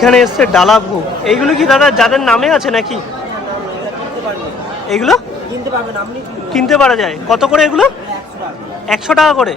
এইখানে এসছে ডালা ভোগ। এইগুলো কি দাদা যাদের নামে আছে নাকি? এগুলো কিনতে পারা যায়? কত করে এগুলো? 100 টাকা করে।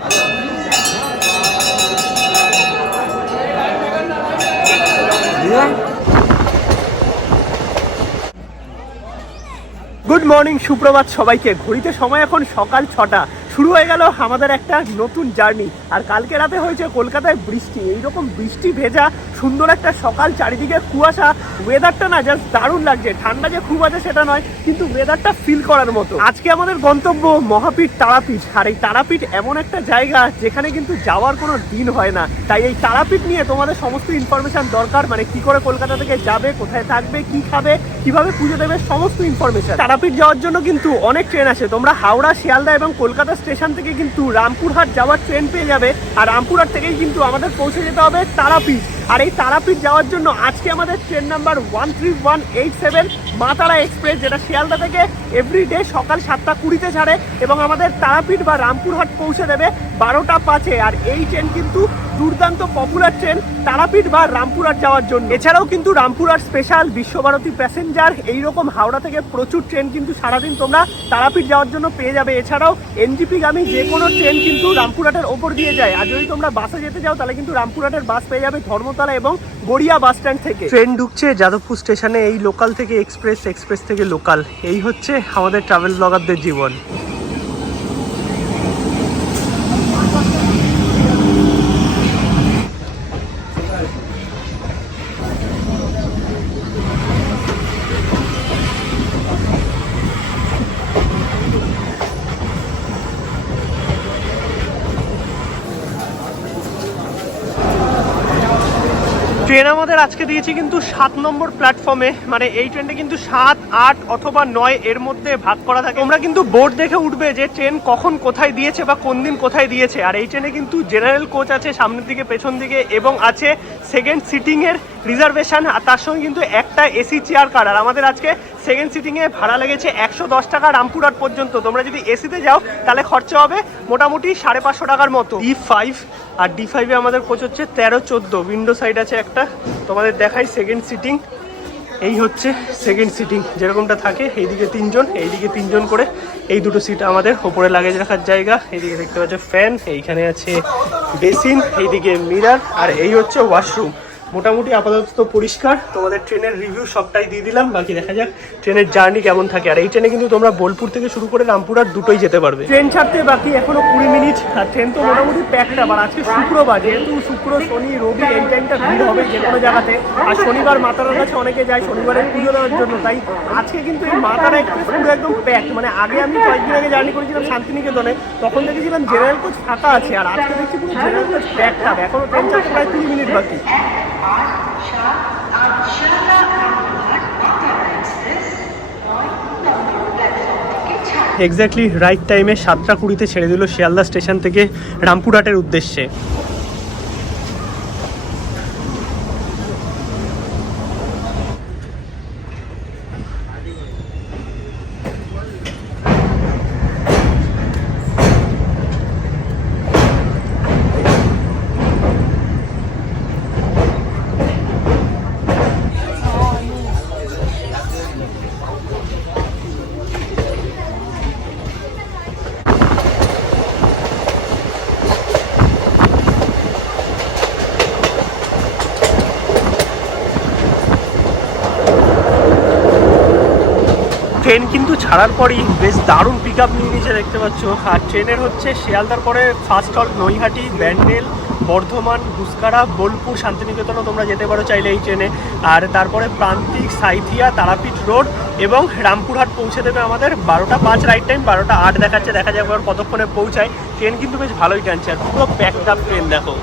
গুড মর্নিং, সুপ্রভাত সবাইকে। ঘড়িতে সময় এখন সকাল 6টা। শুরু হয়ে গেল আমাদের একটা নতুন জার্নি। আর কালকে রাতে হয়েছে কলকাতায় বৃষ্টি। এইরকম বৃষ্টি ভেজা সুন্দর একটা সকাল, চারিদিকে কুয়াশা, ওয়েদারটা না জাস্ট দারুণ লাগছে। ঠান্ডা যে খুব আছে সেটা নয়, কিন্তু ওয়েদারটা ফিল করার মতো। আজকে আমাদের গন্তব্য মহাপীঠ তারাপীঠ। আর এই তারাপীঠ এমন একটা জায়গা যেখানে কিন্তু যাওয়ার কোনো দিন হয় না। তাই এই তারাপীঠ নিয়ে তোমাদের সমস্ত ইনফরমেশন দরকার। মানে কি করে কলকাতা থেকে যাবে, কোথায় থাকবে, কি খাবে, কিভাবে পুজো দেবে, সমস্ত ইনফরমেশন। তারাপীঠ যাওয়ার জন্য কিন্তু অনেক ট্রেন আছে। তোমরা হাওড়া, শিয়ালদা এবং কলকাতা স্টেশন থেকে কিন্তু রামপুরহাট যাওয়ার ট্রেন পেয়ে যাবে। আর রামপুরহাট থেকেই কিন্তু আমাদের পৌঁছে যেতে হবে তারাপীঠ। আর এই তারাপীঠ যাওয়ার জন্য আজকে আমাদের ট্রেন নাম্বার 13187 মা তারা এক্সপ্রেস, যেটা শিয়ালদা থেকে এভরিডে সকাল 7টা 20-তে ছাড়ে এবং আমাদের তারাপীঠ বা রামপুরহাট পৌঁছে দেবে 12টা 5-এ। আর এই ট্রেন কিন্তু দুর্দান্ত পপুলার ট্রেন তারাপীঠ বা রামপুরহাট যাওয়ার জন্য। এছাড়াও কিন্তু রামপুরহাট স্পেশাল, বিশ্বভারতী প্যাসেঞ্জার, এইরকম হাওড়া থেকে প্রচুর ট্রেন কিন্তু সারাদিন তোমরা তারাপীঠ যাওয়ার জন্য পেয়ে যাবে। এছাড়াও এনজিপি গামী যে কোনো ট্রেন কিন্তু রামপুরহাটের ওপর দিয়ে যায়। আর যদি তোমরা বাসে যেতে যাও তাহলে কিন্তু রামপুরহাটের বাস পেয়ে যাবে ধর্মতলা এবং গড়িয়া বাস স্ট্যান্ড থেকে। ট্রেন ঢুকছে যাদবপুর স্টেশনে, এই লোকাল থেকে এক্সপ্রেস, এক্সপ্রেস থেকে লোকাল। এই হচ্ছে আমাদের ট্রাভেল ব্লগারদের জীবন। ট্রেন আমাদের আজকে দিয়েছি কিন্তু 7 নম্বর প্ল্যাটফর্মে। মানে এই ট্রেনটা কিন্তু 7, 8 অথবা 9 এর মধ্যে ভাগ করা থাকে। তোমরা কিন্তু বোর্ড দেখে উঠবে যে ট্রেন কখন কোথায় দিয়েছে বা কোন দিন কোথায় দিয়েছে। আর এই ট্রেনে কিন্তু জেনারেল কোচ আছে সামনের দিকে, পেছন দিকে, এবং আছে সেকেন্ড সিটিংয়ের রিজার্ভেশন। আর তার সঙ্গে কিন্তু একটা এসি চেয়ার কার। আর আমাদের আজকে সেকেন্ড সিটিংয়ে ভাড়া লেগেছে 110 টাকা রামপুরহাট পর্যন্ত। তোমরা যদি এসিতে যাও তাহলে খরচা হবে মোটামুটি 550 টাকার মতো। D5 আর D5-এ আমাদের কোচ হচ্ছে 13-14, উইন্ডো সাইড আছে একটা। তোমাদের দেখাই সেকেন্ড সিটিং। এই হচ্ছে সেকেন্ড সিটিং, যেরকমটা থাকে। এইদিকে 3 জন, এইদিকে 3 জন করে। এই দুটো সিট আমাদের ওপরে লাগেজ রাখার জায়গা। এইদিকে দেখতে পাচ্ছ ফ্যান, এইখানে আছে বেসিন, এইদিকে মিরার, আর এই হচ্ছে ওয়াশরুম। মোটামুটি আপাতত পরিষ্কার। তোমাদের ট্রেনের রিভিউ সবটাই দিয়ে দিলাম, বাকি দেখা যাক ট্রেনের জার্নি কেমন থাকে। আর এই ট্রেনে কিন্তু তোমরা বোলপুর থেকে শুরু করে রামপুরহাট দুটোই যেতে পারবে। ট্রেন ছাড়তে বাকি এখনো 20 মিনিট। আর ট্রেন তো মোটামুটি প্যাকড। আবার আজকে শুক্রবার, যেহেতু শুক্র, শনি, রবি এই টাইমটা ভিড় হবে যে কোনো জায়গাতে। আর শনিবার মাতারার কাছে অনেকে যায় শনিবারের পুজো দেওয়ার জন্য। তাই আজকে কিন্তু এই মা তারা এক্সপ্রেস পুরো একদম প্যাকড। মানে আগে আমি কয়েকদিন আগে জার্নি করেছিলাম শান্তিনিকেতনে, তখন দেখেছিলাম জেনারেল কোচ ফাঁকা আছে। আর আজকে দেখছি পুরো জেনারেল কোচ প্যাকড। এখনো ট্রেন ছাড়তে প্রায় 30 মিনিট বাকি। এক্স্যাক্টলি রাইট টাইমে 7টা 20-তে ছেড়ে দিল শিয়ালদা স্টেশন থেকে রামপুরহাটের উদ্দেশ্যে। ট্রেন কিন্তু ছাড়ার পরই বেশ দারুণ পিক আপ নিয়ে নিয়েছে দেখতে পাচ্ছ। আর ট্রেনের হচ্ছে শিয়ালদার পরে ফার্স্ট হল্ট নৈহাটি, ব্যান্ডেল, বর্ধমান, গুসকারা, বোলপুর, শান্তিনিকেতনও তোমরা যেতে পারো চাইলে এই ট্রেনে। আর তারপরে প্রান্তিক, সাইথিয়া, তারাপীঠ রোড এবং রামপুরহাট পৌঁছে দেবে আমাদের 12টা 5 রাইট টাইম, 12টা 8 দেখাচ্ছে। দেখা যাবে আর কতক্ষণে পৌঁছায়। ট্রেন কিন্তু বেশ ভালোই টানছে। আর পুরো প্যাকড আপ ট্রেন দেখো।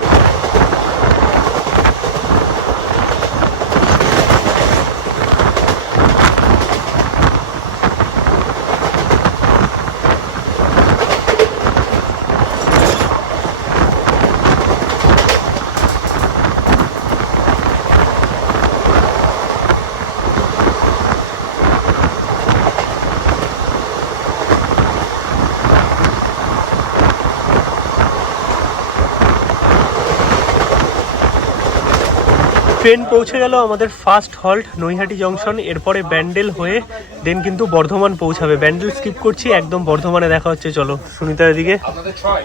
ট্রেন পৌঁছে গেল আমাদের ফার্স্ট হল্ট নৈহাটি জংশন, এরপরে ব্যান্ডেল হয়ে দেন কিন্তু বর্ধমান পৌঁছাবে। ব্যান্ডেল স্কিপ করছি, একদম বর্ধমানে দেখা হচ্ছে। চলো সুনিতার দিকে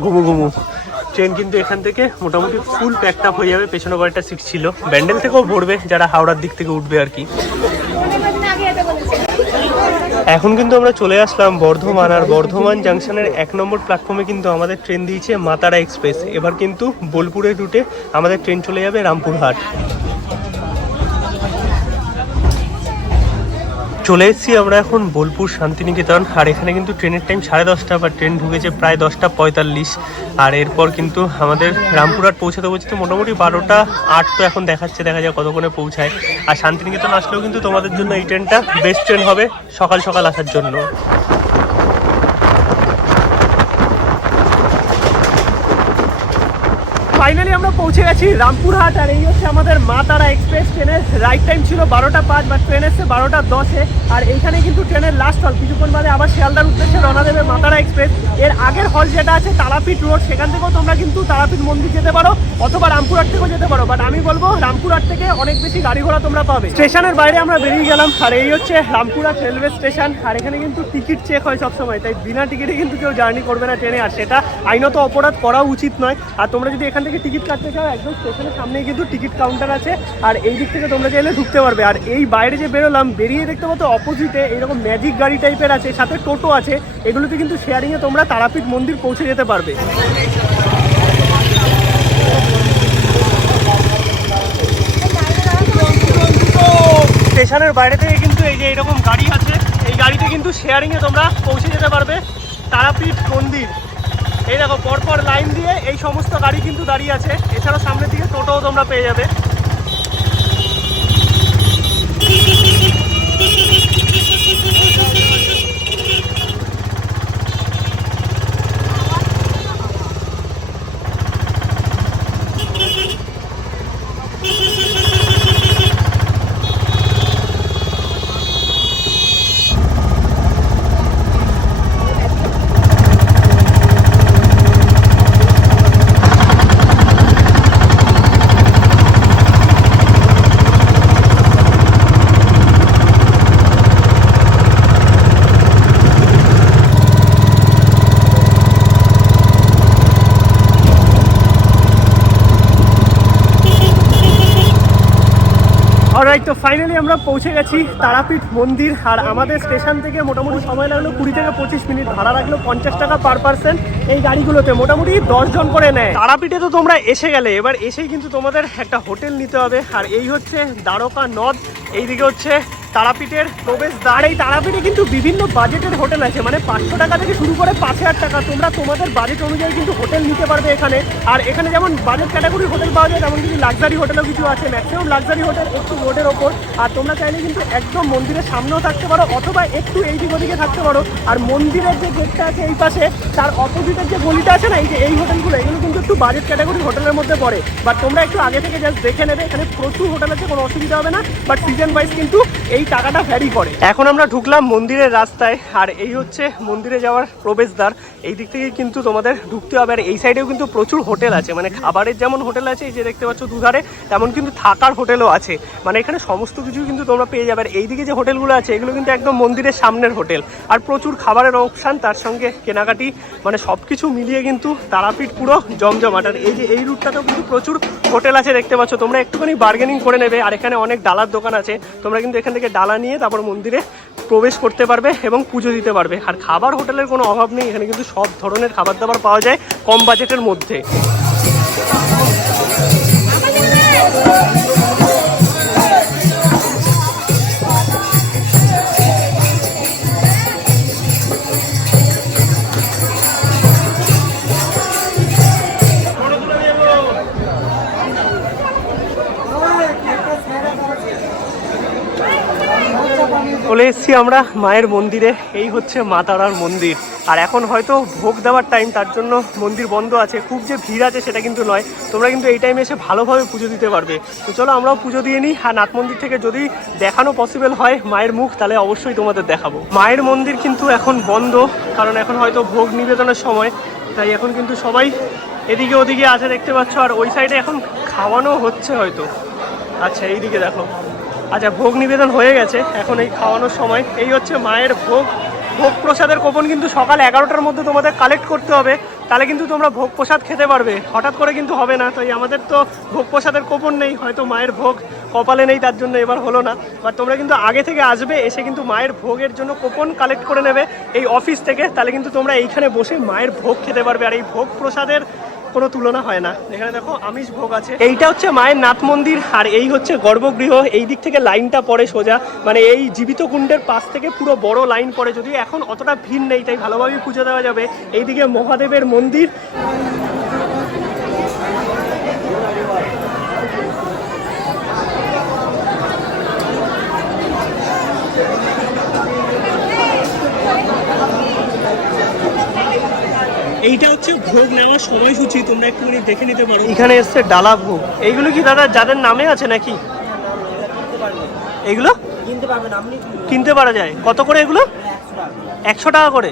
ঘুমু ঘুমু। ট্রেন কিন্তু এখান থেকে মোটামুটি ফুল প্যাকড আপ হয়ে যাবে, পেছনে কয়েকটা সিট ছিল। ব্যান্ডেল থেকেও ভরবে যারা হাওড়ার দিক থেকে উঠবে আর কি। এখন কিন্তু আমরা চলে আসলাম বর্ধমান, আর বর্ধমান জাংশনের 1 নম্বর প্ল্যাটফর্মে কিন্তু আমাদের ট্রেন দিয়েছে মা তারা এক্সপ্রেস। এবার কিন্তু বোলপুরের রুটে আমাদের ট্রেন চলে যাবে রামপুরহাট। চলে এসেছি আমরা এখন বোলপুর শান্তিনিকেতন, আর এখানে কিন্তু ট্রেনের টাইম 10:30, বা ট্রেন ঢুকেছে প্রায় 10:45। আর এরপর কিন্তু আমাদের রামপুরহাট পৌঁছাতে পৌঁছাতে মোটামুটি 12:08 তো এখন দেখাচ্ছে, দেখা যায় কতক্ষণে পৌঁছায়। আর শান্তিনিকেতন আসলেও কিন্তু তোমাদের জন্য এই ট্রেনটা বেস্ট ট্রেন হবে সকাল সকাল আসার জন্য। ফাইনালি আমরা পৌঁছে গেছি রামপুরহাট, আর এই হচ্ছে আমাদের মা তারা এক্সপ্রেস। ট্রেনের রাইট টাইম ছিল 12:05, বা ট্রেন এসছে 12:10-এ। আর এইখানে কিন্তু ট্রেনের লাস্ট হল, কিছুক্ষণ বাদে আবার শিয়ালদার উদ্দেশ্যে রওনা দেবে মা তারা এক্সপ্রেস। এর আগের হল যেটা আছে তারাপীঠ রোড, সেখান থেকেও তোমরা কিন্তু তারাপীঠ মন্দির যেতে পারো, অথবা রামপুরহাট থেকেও যেতে পারো। বাট আমি বলবো রামপুরহাট থেকে অনেক বেশি গাড়ি ঘোড়া তোমরা পাবে। স্টেশনের বাইরে আমরা বেরিয়ে গেলাম, আর এই হচ্ছে রামপুরহাট রেলওয়ে স্টেশন। আর এখানে কিন্তু টিকিট চেক হয় সবসময়, তাই বিনা টিকিটে কিন্তু কেউ জার্নি করবে না ট্রেনে, আর সেটা আইনত অপরাধ করা উচিত নয়। আর তোমরা যদি এখান থেকে টিকিট কাটতে চাও, একদম স্টেশনের সামনেই কিন্তু টিকিট কাউন্টার আছে, আর এই দিক থেকে তোমরা চাইলে ঢুকতে পারবে। আর এই বাইরে যে বেরোলাম, বেরিয়ে দেখতে পাবো অপোজিটে এইরকম ম্যাজিক গাড়ি টাইপের আছে, সাথে টোটো আছে। এগুলোতে কিন্তু শেয়ারিংয়ে তোমরা তারাপীঠ মন্দির পৌঁছে যেতে পারবে। স্টেশনের বাইরে থেকে কিন্তু এই যে এরকম গাড়ি আছে, এই গাড়িতে কিন্তু শেয়ারিংয়ে তোমরা পৌঁছে যেতে পারবে তারাপীঠ মন্দির। এই দেখো পরপর লাইন দিয়ে এই সমস্ত গাড়ি কিন্তু দাঁড়িয়ে আছে, এছাড়াও সামনের দিকে টোটোও তোমরা পেয়ে যাবে। অলরাইট, তো ফাইনালি আমরা পৌঁছে গেছি তারাপীঠ মন্দির। আর আমাদের স্টেশন থেকে মোটামুটি সময় লাগলো 20 থেকে 25 মিনিট। ভাড়া লাগলো 50 টাকা পার পার্সন। এই গাড়িগুলোতে মোটামুটি 10 জন করে নেয়। তারাপীঠে তো তোমরা এসে গেলে, এবার এসেই কিন্তু তোমাদের একটা হোটেল নিতে হবে। আর এই হচ্ছে দ্বারকা নদ, এইদিকে হচ্ছে তারাপীঠের প্রবেশদ্বার। এই তারাপীঠে কিন্তু বিভিন্ন বাজেটের হোটেল আছে, মানে 500 টাকা থেকে শুরু করে 5000 টাকা। তোমরা তোমাদের বাজেট অনুযায়ী কিন্তু হোটেল নিতে পারবে এখানে। আর এখানে যেমন বাজেট ক্যাটাগরির হোটেল পাওয়া যায়, তেমন কিছু লাক্সারি হোটেলও কিছু আছে। ম্যাক্সিমাম লাক্সারি হোটেল একটু রোডের ওপর। আর তোমরা চাইলে কিন্তু একদম মন্দিরের সামনেও থাকতে পারো, অথবা একটু এইদিক ওদিকে থাকতে পারো। আর মন্দিরের যে গেটটা আছে এই পাশে, তার অপোজিটের যে গলিটা আছে না, এই যে এই হোটেলগুলো, এগুলো কিন্তু একটু বাজেট ক্যাটাগরির হোটেলের মধ্যে পড়ে। বাট তোমরা একটু আগে থেকে জাস্ট দেখে নেবে, এখানে প্রচুর হোটেল আছে, কোনো অসুবিধা হবে না। বাট সিজন ওয়াইজ কিন্তু এই টাকাটা ভ্যারি করে। এখন আমরা ঢুকলাম মন্দিরের রাস্তায়, আর এই হচ্ছে মন্দিরে যাওয়ার প্রবেশদ্বার। এই দিক থেকে কিন্তু তোমাদের ঢুকতে হবে। আর এই সাইডেও কিন্তু প্রচুর হোটেল আছে, মানে খাবারের যেমন হোটেল আছে এই যে দেখতে পাচ্ছ দুধারে, তেমন কিন্তু থাকার হোটেলও আছে। মানে এখানে সমস্ত কিছু কিন্তু তোমরা পেয়ে যাবে। আর এইদিকে যে হোটেলগুলো আছে এগুলো কিন্তু একদম মন্দিরের সামনের হোটেল, আর প্রচুর খাবারের অপশান, তার সঙ্গে কেনাকাটি, মানে সব কিছু মিলিয়ে কিন্তু তারাপীঠ পুরো জমজমাট। আর এই যে এই রুটটাতেও কিন্তু প্রচুর হোটেল আছে দেখতে পাচ্ছ, তোমরা একটুখানি বার্গেনিং করে নেবে। আর এখানে অনেক ডালার দোকান আছে, তোমরা কিন্তু এখান থেকে ডালা নিয়ে তারপর মন্দিরে প্রবেশ করতে পারবে এবং পুজো দিতে পারবে। আর খাবার হোটেলের কোনো অভাব নেই, এখানে কিন্তু সব ধরনের খাবার দাবার পাওয়া যায় কম বাজেটের মধ্যে। চলে এসেছি আমরা মায়ের মন্দিরে। এই হচ্ছে মা তারার মন্দির। আর এখন হয়তো ভোগ দেওয়ার টাইম, তার জন্য মন্দির বন্ধ আছে। খুব যে ভিড় আছে সেটা কিন্তু নয়, তোমরা কিন্তু এই টাইমে এসে ভালোভাবে পুজো দিতে পারবে। তো চলো আমরাও পুজো দিয়ে নিই। আর নাথ মন্দির থেকে যদি দেখানো পসিবল হয় মায়ের মুখ, তাহলে অবশ্যই তোমাদের দেখাবো। মায়ের মন্দির কিন্তু এখন বন্ধ, কারণ এখন হয়তো ভোগ নিবেদনের সময়, তাই এখন কিন্তু সবাই এদিকে ওদিকে আছে দেখতে পাচ্ছ। আর ওই সাইডে এখন খাওয়ানো হচ্ছে হয়তো। আচ্ছা এইদিকে দেখো, আচ্ছা ভোগ নিবেদন হয়ে গেছে, এখন এই খাওয়ানোর সময়। এই হচ্ছে মায়ের ভোগ। ভোগ প্রসাদের কুপন কিন্তু সকাল 11টার মধ্যে তোমাদের কালেক্ট করতে হবে, তাহলে কিন্তু তোমরা ভোগ প্রসাদ খেতে পারবে। হঠাৎ করে কিন্তু হবে না। তো আমাদের তো ভোগ প্রসাদের কুপন নেই, হয়তো মায়ের ভোগ কপালে নেই, তার জন্য এবার হলো না। বাট তোমরা কিন্তু আগে থেকে আসবে, এসে কিন্তু মায়ের ভোগের জন্য কুপন কালেক্ট করে নেবে এই অফিস থেকে, তাহলে কিন্তু তোমরা এইখানে বসে মায়ের ভোগ খেতে পারবে। আর এই ভোগ প্রসাদের কোনো তুলনা হয় না। এখানে দেখো আমিষ ভোগ আছে। এইটা হচ্ছে মায়ের নাথ মন্দির, আর এই হচ্ছে গর্ভগৃহ। এই দিক থেকে লাইনটা পড়ে সোজা, মানে এই জীবিত কুণ্ডের পাশ থেকে পুরো বড় লাইন পড়ে, যদিও এখন অতটা ভিড় নেই, তাই ভালোভাবেই পুজো দেওয়া যাবে। এইদিকে মহাদেবের মন্দির। এইটা হচ্ছে ভোগ নেওয়ার সময়সূচি, তোমরা একটুখানি দেখে নিতে পারো। এখানে এসছে ডালা ভোগ। এইগুলো কি দাদা যাদের নামে আছে নাকি? এইগুলো কিনতে পারা যায়? কত করে এগুলো? 100 টাকা করে।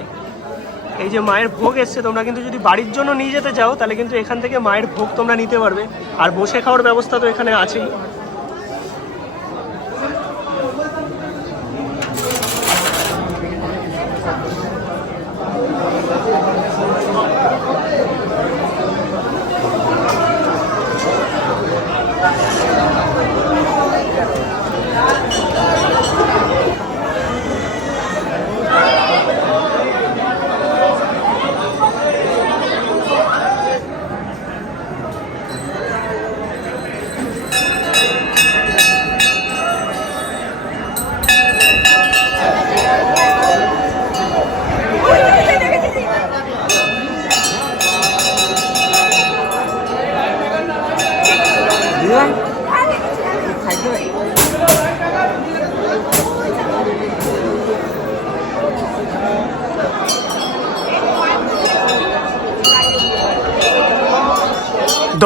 এই যে মায়ের ভোগ এসছে, তোমরা কিন্তু যদি বাড়ির জন্য নিয়ে যেতে চাও, তাহলে কিন্তু এখান থেকে মায়ের ভোগ তোমরা নিতে পারবে। আর বসে খাওয়ার ব্যবস্থা তো এখানে আছেই।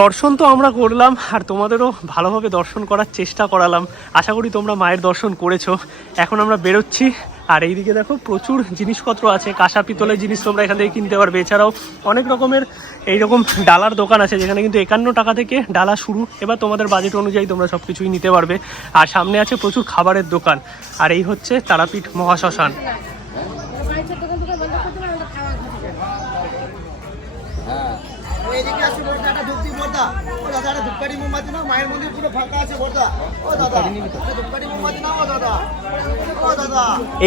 দর্শন তো আমরা করলাম, আর তোমাদেরও ভালোভাবে দর্শন করার চেষ্টা করালাম। আশা করি তোমরা মায়ের দর্শন করেছো। এখন আমরা বেরোচ্ছি। আর এইদিকে দেখো প্রচুর জিনিসপত্র আছে, কাঁসা পিতলের জিনিস তোমরা এখান থেকে কিনতে পারবে। এছাড়াও অনেক রকমের এইরকম ডালার দোকান আছে, যেখানে কিন্তু 51 টাকা থেকে ডালা শুরু। এবার তোমাদের বাজেট অনুযায়ী তোমরা সব কিছুই নিতে পারবে। আর সামনে আছে প্রচুর খাবারের দোকান। আর এই হচ্ছে তারাপীঠ মহাশ্মশান।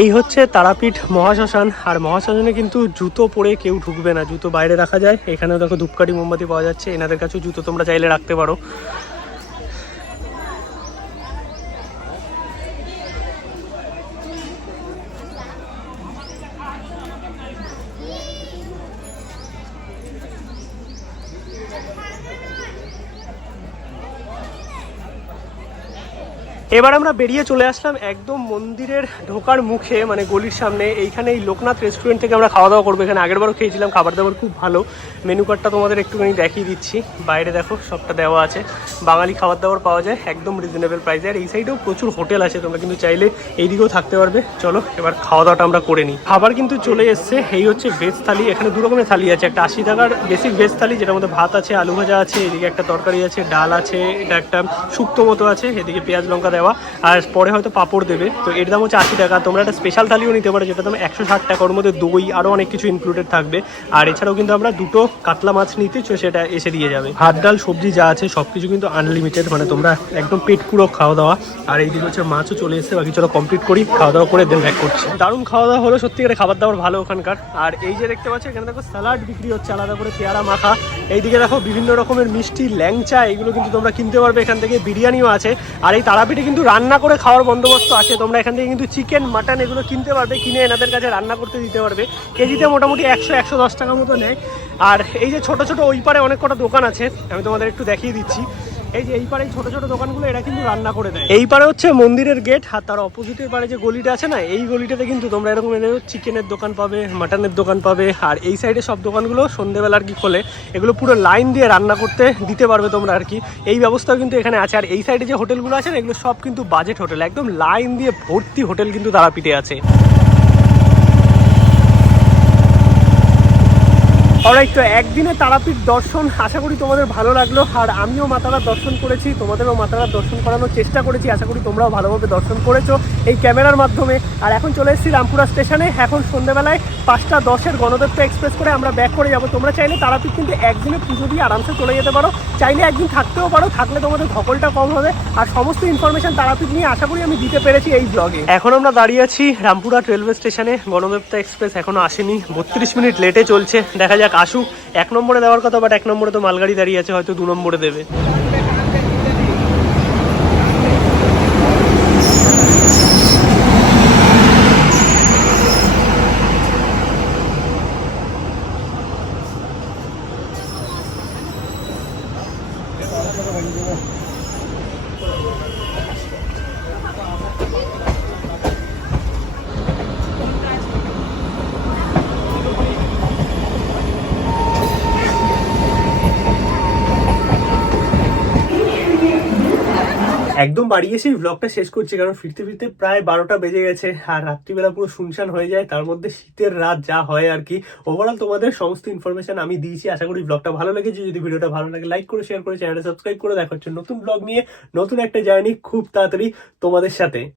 এই হচ্ছে তারাপীঠ মহাশ্মশান। আর মহাশ্মশানে কিন্তু জুতো পরে কেউ ঢুকবে না, জুতো বাইরে রাখা যায়। এখানেও দেখো ধূপকাঠি মোমবাতি পাওয়া যাচ্ছে, এনাদের কাছেও জুতো তোমরা চাইলে রাখতে পারো। এবার আমরা বেরিয়ে চলে আসলাম একদম মন্দিরের ঢোকার মুখে, মানে গলির সামনে। এইখানে এই লোকনাথ রেস্টুরেন্ট থেকে আমরা খাওয়া দাওয়া করবো। এখানে আগেরবারও খেয়েছিলাম, খাবার দাবার খুব ভালো। মেনু কার্ডটা তোমাদের একটুখানি দেখিয়ে দিচ্ছি। বাইরে দেখো সবটা দেওয়া আছে। বাঙালি খাবার দাবার পাওয়া যায় একদম রিজনেবল প্রাইসে। আর এই সাইডেও প্রচুর হোটেল আছে, তোমরা কিন্তু চাইলে এইদিকেও থাকতে পারবে। চলো এবার খাওয়া দাওয়াটা আমরা করে নিই। খাবার কিন্তু চলে এসছে। এই হচ্ছে ভেজ থালি। এখানে দু রকমের থালি আছে। একটা 80 টাকার বেসিক ভেজ থালি, যেটার মধ্যে ভাত আছে, আলু ভাজা আছে, এদিকে একটা তরকারি আছে, ডাল আছে, এটা একটা শুক্তো মতো আছে, এদিকে পেঁয়াজ লঙ্কা দেওয়া, আর পরে হয়তো পাঁপড় দেবে। তো এর দাম হচ্ছে 80 টাকা। তোমরা একটা স্পেশাল থালিও নিতে পারো, যেটা দাম 160 টাকা। ওর মধ্যে দই আরও অনেক কিছু ইনক্লুডেড থাকবে। আর এছাড়াও কিন্তু আমরা দুটো কাতলা মাছ নিতে, সেটা এসে দিয়ে যাবে। ভাত ডাল সবজি যা আছে সব কিছু কিন্তু আনলিমিটেড, মানে তোমরা একদম পেট পুরো খাওয়া দাওয়া। আর এইদিকে হচ্ছে মাছও চলে এসেছে। বাকি চলো কমপ্লিট করি, খাওয়া দাওয়া করে দেন ব্যাক করছি। দারুণ খাওয়া দাওয়া হলো, সত্যিকারে খাবার দাবার ভালো ওখানকার। আর এই যে দেখতে পাচ্ছ, এখানে দেখো স্যালাড বিক্রি হচ্ছে আলাদা করে, পেয়ারা মাখা। এইদিকে দেখো বিভিন্ন রকমের মিষ্টি, ল্যাংচা, এগুলো কিন্তু তোমরা কিনতে পারবে এখান থেকে। বিরিয়ানিও আছে। আর এই তারাপীঠে কিন্তু রান্না করে খাওয়ার বন্দোবস্ত আছে। তোমরা এখান থেকে কিন্তু চিকেন, মাটন এগুলো কিনতে পারবে, কিনে এনাদের কাছে রান্না করতে দিতে পারবে। কেজিতে মোটামুটি 100-110 টাকা মতো নেয়। আর এই যে ছোট ছোট ওই পারে অনেক কটা দোকান আছে, আমি তোমাদের একটু দেখিয়ে দিচ্ছি। এই যে এই পারে ছোট ছোট দোকানগুলো, এরা কিন্তু রান্না করে দেয়। এই পারে হচ্ছে মন্দিরের গেট, আর তার অপোজিটের পারে যে গলিটা আছে না, এই গলিটাতে কিন্তু তোমরা এরকম চিকেনের দোকান পাবে, মাটনের দোকান পাবে। আর এই সাইডে সব দোকানগুলো সন্ধ্যেবেলা আর কি খোলে, এগুলো পুরো লাইন দিয়ে রান্না করতে দিতে পারবে তোমরা আর কি। এই ব্যবস্থাও কিন্তু এখানে আছে। আর এই সাইডে যে হোটেলগুলো আছে না, এগুলো সব কিন্তু বাজেট হোটেল, একদম লাইন দিয়ে ভর্তি হোটেল কিন্তু তারাপীঠে আছে। অলরাইট, তো একদিনে তারাপীঠ দর্শন আশা করি তোমাদের ভালো লাগলো। আর আমিও মা তারার দর্শন করেছি, তোমাদেরও মা তারার দর্শন করানোর চেষ্টা করেছি। আশা করি তোমরাও ভালোভাবে দর্শন করেছো এই ক্যামেরার মাধ্যমে। আর এখন চলে এসেছি রামপুরা স্টেশনে। এখন সন্ধ্যেবেলায় 5:10 গণদত্ত এক্সপ্রেস করে আমরা ব্যাক করে যাবো। তোমরা চাইলে তারাপীঠ কিন্তু একদিনে পুজো দিয়ে আরামসে চলে যেতে পারো, চাইলে একদিন থাকতেও পারো, থাকলে তোমাদের ধকলটা কম হবে। আর সমস্ত ইনফরমেশন তারাপীঠ নিয়ে আশা করি আমি দিতে পেরেছি এই ব্লগে। এখন আমরা দাঁড়িয়ে আছি রামপুরা রেলওয়ে স্টেশনে। গণদত্ত এক্সপ্রেস এখনো আসেনি, 32 মিনিট লেটে চলছে। দেখা যাক আসুক। 1 নম্বরে দেওয়ার কথা, বাট 1 নম্বরে তো মালগাড়ি দাঁড়িয়ে আছে, হয়তো 2 নম্বরে দেবে। একদম বাড়ি এসেই ব্লগটা শেষ করছি, কারণ ফিরতে ফিরতে প্রায় 12টা বেজে গেছে। আর রাত্রিবেলা পুরো শুনশান হয়ে যায়, তার মধ্যে শীতের রাত যা হয় আর কি। ওভারঅল তোমাদের সমস্ত ইনফরমেশন আমি দিয়েছি। আশা করি ব্লগটা ভালো লেগেছে। যদি ভিডিওটা ভালো লাগে লাইক করে, শেয়ার করে, চ্যানেলটা সাবস্ক্রাইব করে। দেখা হচ্ছে নতুন ব্লগ নিয়ে, নতুন একটা জার্নি খুব তাড়াতাড়ি তোমাদের সাথে।